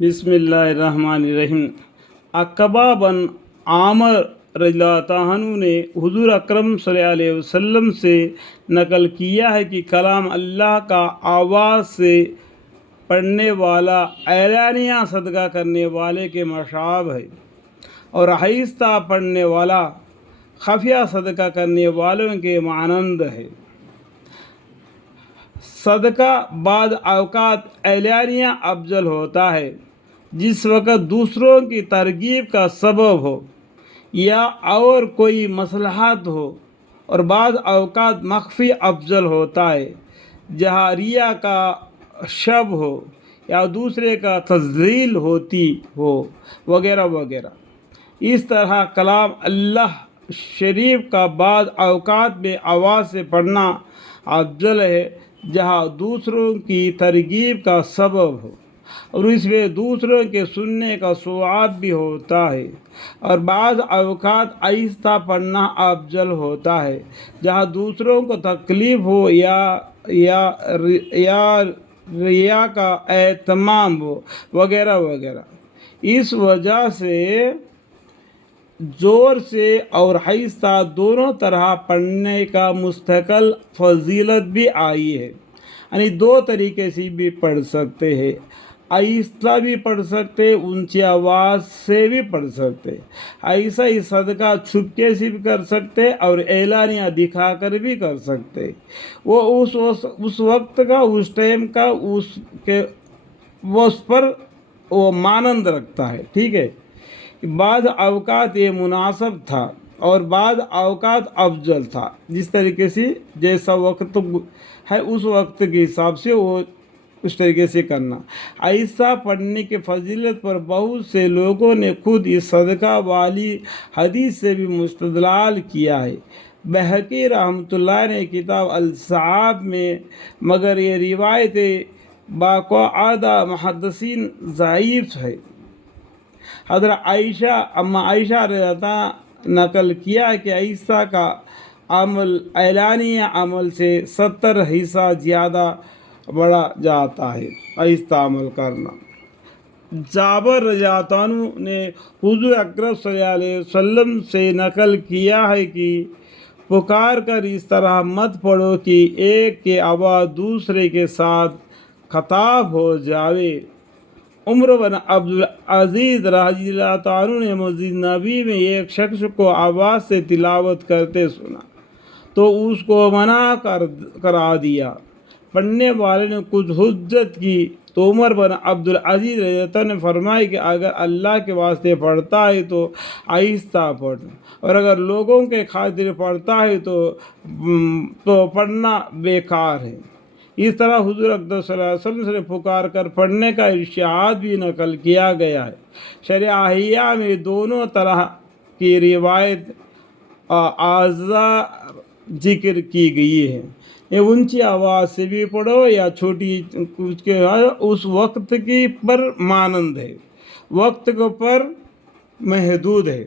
बिस्मिल्लाहिर्रहमानिर्रहीम। अक़बा बन आमर रज़ियल्लाहु अन्हु ने हुज़ूर अकरम सल्लल्लाहु अलैहि वसल्लम से नकल किया है कि कलाम अल्लाह का आवाज़ से पढ़ने वाला एलानिया सदका करने वाले के मशाब है, और आहिस्ता पढ़ने वाला खफिया सदका करने वालों के मानंद है। सदका बाद अवकात एलानिया अफजल होता है जिस वक़्त दूसरों की तरगीब का सबब हो या और कोई मसलहत हो, और बाद अवकात मख्फी अफजल होता है जहाँ रिया का शब हो या दूसरे का तज़लील होती हो वगैरह वगैरह। इस तरह कलाम अल्लाह शरीफ का बाद अवकात में आवाज़ से पढ़ना अफजल है जहाँ दूसरों की तरगीब का सबब हो, और इसमें दूसरों के सुनने का सवाब भी होता है। और बाज़ अवकात आहिस्ता पढ़ना अफजल होता है जहाँ दूसरों को तकलीफ़ हो या रिया का एहतमाम हो वगैरह वगैरह। इस वजह से ज़ोर से और आहिस्ता दोनों तरह पढ़ने का मुस्तकिल फजीलत भी आई है। यानी दो तरीके से भी पढ़ सकते हैं, आहिस्ता भी पढ़ सकते, ऊंची आवाज़ से भी पढ़ सकते। ऐसा ही सदका छुपके से भी कर सकते और एलानिया दिखा कर भी कर सकते। वो उस वक्त का, उस टाइम का, उसके वो उस पर वो मानंद रखता है। ठीक है, बाद अवकात ये मुनासब था और बाद अवकात अफजल था। जिस तरीके से जैसा वक्त है उस वक्त के हिसाब से वो उस तरीके से करना। ऐसा पढ़ने के फजीलत पर बहुत से लोगों ने खुद इस सदका वाली हदीस से भी मुस्तदलाल किया है। बहकी रहमतुल्लाह ने किताब अल-साब में, मगर ये रिवायत बाक़ायदा मुहद्दिसीन ज़ईफ़ है। हज़रत आयशा अम्मा आयशा रज़ियल्लाहु नकल किया कि आयशा का अमल एलानिया अमल से 70 हिस्सा ज़्यादा बढ़ा जाता है। आहिस्ता अमल करना। जाबर रज़ियल्लाहु अन्हु ने हुज़ूर अकरम सल्लल्लाहु अलैहि वसल्लम से नकल किया है कि पुकार कर इस तरह मत पढ़ो कि एक के आवाज़ दूसरे के साथ खताब हो जावे। उमर बिन अब्दुल अज़ीज़ रज़ियल्लाहु अन्हु ने मस्जिद नबी में एक शख्स को आवाज़ से तिलावत करते सुना तो उसको मना करा दिया। पढ़ने वाले ने कुछ हुज्जत की तो उमर बिन अब्दुल अज़ीज़ रज़ियल्लाहु अन्हु ने फरमाया कि अगर अल्लाह के वास्ते पढ़ता है तो आहिस्ता पढ़, और अगर लोगों के खातिर पढ़ता है तो पढ़ना बेकार है। इस तरह हुज़ूर अक़दस सल्लल्लाहु अलैहि वसल्लम से पुकार कर पढ़ने का इरशाद भी नकल किया गया है। शरअहिया में दोनों तरह की रिवायत आज़ा जिक्र की गई है। ये ऊंची आवाज़ से भी पढ़ो या छोटी, उसके उस वक्त की पर मानंद है, वक्त को पर महदूद है।